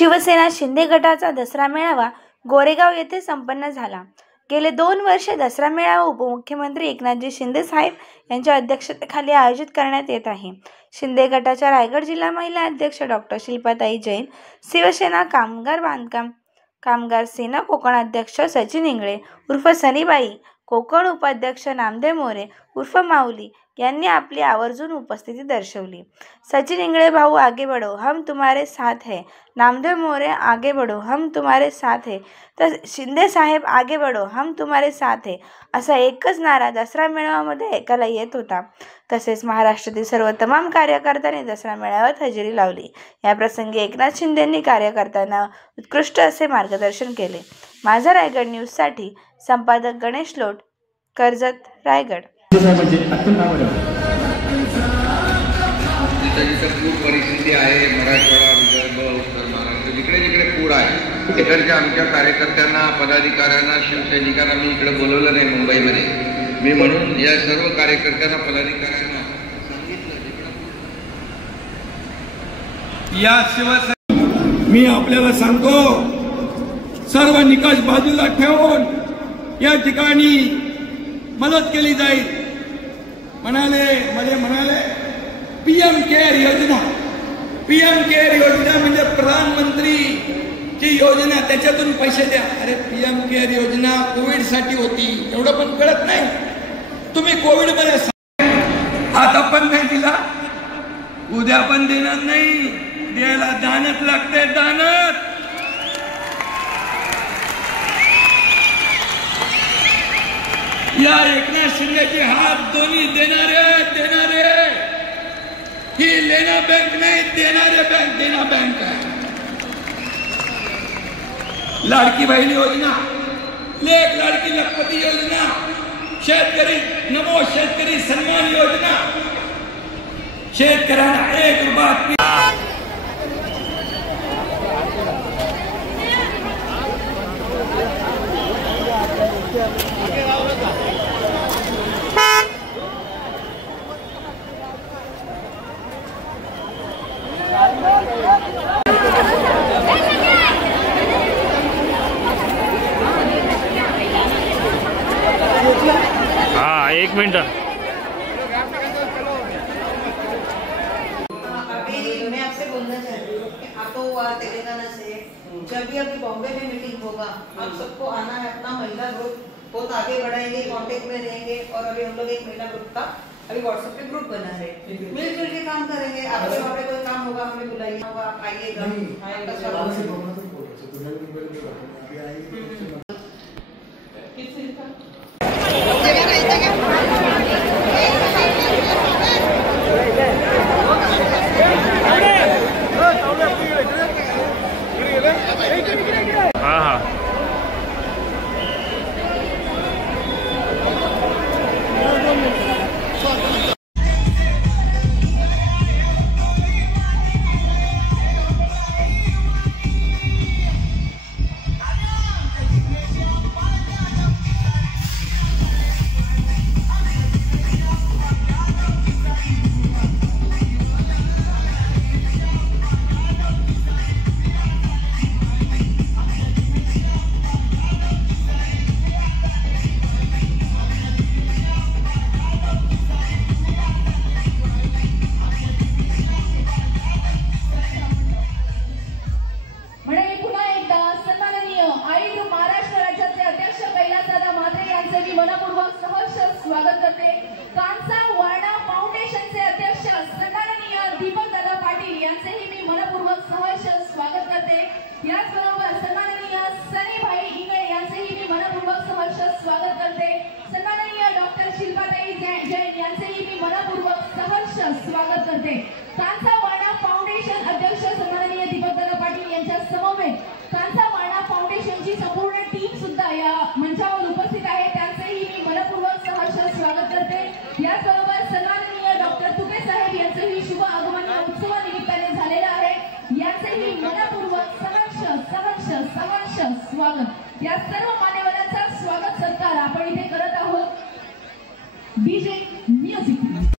शिवसेना शिंदे गटाचा दसरा मेळावा गोरेगाव येथे संपन्न झाला। गेले 2 वर्षे दसरा मेळावा उपमुख्यमंत्री एकनाथजी शिंदे साहेब यांच्या अध्यक्षतेखाली आयोजित करण्यात येत आहे। शिंदे गटाच्या रायगड जिल्हा महिला अध्यक्ष डॉ. शिल्पाताई जैन, शिवसेना कामगार बांधकाम कामगार सेना कोकण अध्यक्ष सचिन इंगळे उर्फ सनीबाई, कोकण उपाध्यक्ष नामदेव मोरे उर्फ माऊली यांनी आपली आवर्जून उपस्थिती दर्शवली। सचिन इंगळे भाऊ आगे बढ़ो हम तुम्हारे साथ है, नामदेव मोरे आगे बढ़ो हम तुम्हारे साथ है, तर शिंदे साहेब आगे बढ़ो हम तुम्हारे साथ है असा एकच नारा दसरा मेळाव्यामध्ये ऐकायला येत होता। तसेच महाराष्ट्रातील सर्व तमाम कार्यकर्त्यांनी दसरा मेळाव्यात हजेरी लावली। या प्रसंगी एकनाथ शिंदेंनी कार्यकर्त्यांना उत्कृष्ट असे मार्गदर्शन केले। माझा रायगड न्यूजसाठी संपादक गणेश लोट, कर्जत, रायगड। पूर परिस्थिती आहे, मराठवाडा, विदर्भ, उत्तर महाराष्ट्र जिकडे जिकडे पूर आहे तिकडच्या आमच्या कार्यकर्त्यांना, पदाधिकाऱ्यांना, शिवसैनिकांना मी इकडे बोलवलं नाही मुंबईमध्ये। मी म्हणून या सर्व कार्यकर्त्यांना, पदाधिकाऱ्यांना सांगितलं या शिवसेना मी आपल्याला सांगतो, सर्व निकष बाजूला ठेवून या ठिकाणी मदत केली जाईल। म्हणाले पीएम केअर योजना, पीएम केअर योजना म्हणजे प्रधानमंत्रीची योजना, त्याच्यातून पैसे द्या। अरे पीएम केअर योजना कोविड साठी होती, एवढं पण कळत नाही। तुम्ही कोविड मध्ये आता पण नाही दिला, उद्या पण देणार नाही, द्यायला दानत लागते, दानत। या एकनाथ शिंदेचे हात दोन्ही देणारे ही लेना बँक नाही, देणारे बँक, देना बँक आहे। लाडकी बहीण योजना, लेख लाडकी लखपती योजना, शेतकरी नमो शेतकरी सन्मान योजना, शेतकऱ्यांना 1 रुपया हाँ, 1 मिनट। मैं आपसे बोलना चाहती हूँ कि आप तो तेलंगाना से, जब भी अभी बॉम्बे में मीटिंग होगा आप सबको आना है। अपना महिला ग्रुप बहुत आगे बढ़ाएंगे, कांटेक्ट में रहेंगे। और अभी हम लोग एक महिला ग्रुप का अभी व्हाट्सएप पे ग्रुप बना है, मिलजुल के काम करेंगे। आपके वहाँ पे कोई काम होगा हमें बुलाइए, आप आइएगा। हाँ हाँ मनपूर्वक सहर्ष स्वागत करते। कांसा वारणा फाउंडेशनचे अध्यक्ष सन्माननीय दीपक दादा पाटील यांचेही मी मनपूर्वक सहर्ष स्वागत करते। याचबरोबर सन्माननीय सनीबाई इंगळे यांचेही मी मनपूर्वक सहर्ष स्वागत करते। सन्माननीय डॉ. शिल्पाताई जैन यांचेही मी मनपूर्वक सहर्ष स्वागत करते। कांसा वारणा फाउंडेशन अध्यक्ष सन्माननीय दीपक दादा पाटील यांच्या समवेत कांसा वारणा फाउंडेशनची संपूर्ण टीम सुद्धा या मंचावर उपस्थित आहे, त्यांचेही मी मनपूर्वक सहर्ष स्वागत करते। याचबरोबर सन्माननीय डॉ. तुके साहेब यांचेही शुभ आगमन या उत्सवानिमित्ताने झालेले आहे, यांचेही मनपूर्वक सहर्ष स्वागत। या सर्व मान्यवरांचा स्वागत सत्कार आपण इथे करत आहोत। DJ music.